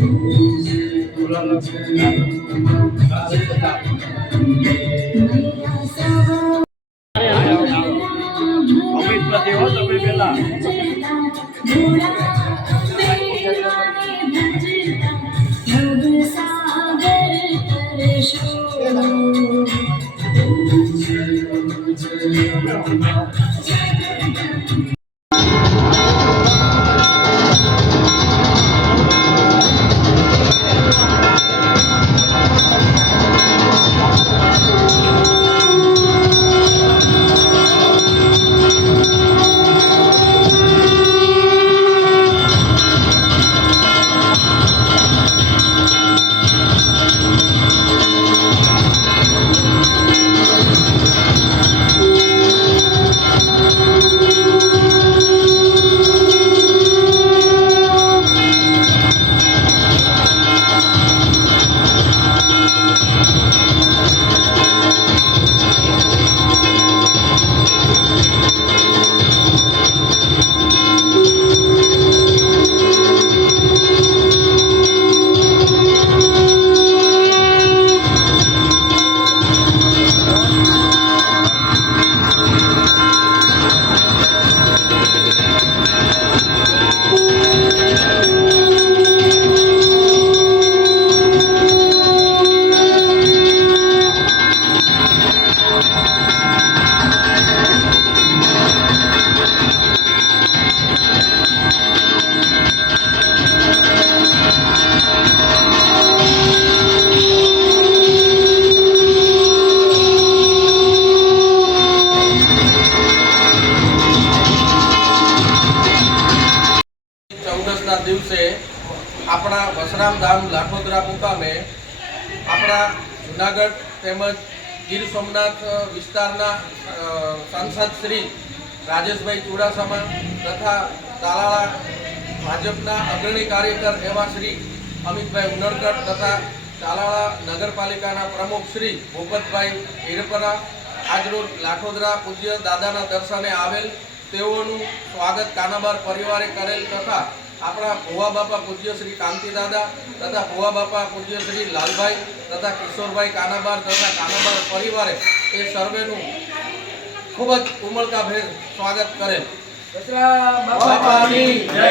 Ambil pelatihan sampai bela. આપણા વસરામ ધામ લાખોદરા મુકામે આપણા જુનાગઢ તેમજ ગીર સોમનાથ વિસ્તારના સાંસદ શ્રી રાજેશભાઈ ચુડાસમા તથા તાલાળા ભાજપના અગ્રણી કાર્યકર એવા શ્રી અમિતભાઈ ઉનડકર તથા તાલાળા નગરપાલિકાના પ્રમુખ શ્રી ભૂપતભાઈ હિરપરા આજરોજ લાઠોદરા પૂજ્ય દાદાના દર્શને આવેલ તેઓનું સ્વાગત કાનાબાર પરિવારે કરેલ તથા આપણા ભુવા બાપા પૂજ્ય શ્રી કાંતિ દાદા તથા ભુવા બાપા પૂજ્ય શ્રી લાલભાઈ તથા કિશોરભાઈ કાનાબાર તથા કાનાબાર પરિવારે એ સર્વેનું ખૂબ જ ઉમળકાભેર સ્વાગત કરેલ. બાપાની જય.